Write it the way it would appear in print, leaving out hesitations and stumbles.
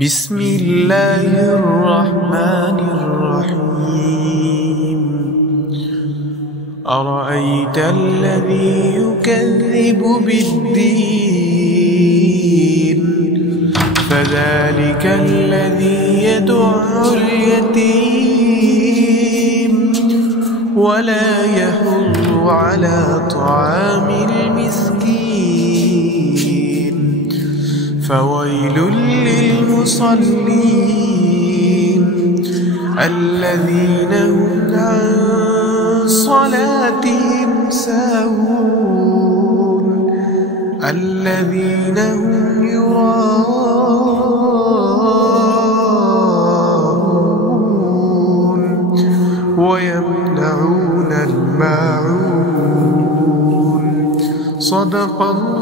بسم الله الرحمن الرحيم. أرأيت الذي يكذب بالدين فذلك الذي يدع اليتيم ولا يحض على طعام المسكين فويل للمصلين الذين هم عن صلاتهم ساهون الذين هم يراءون ويمنعون الماعون. صدق الله.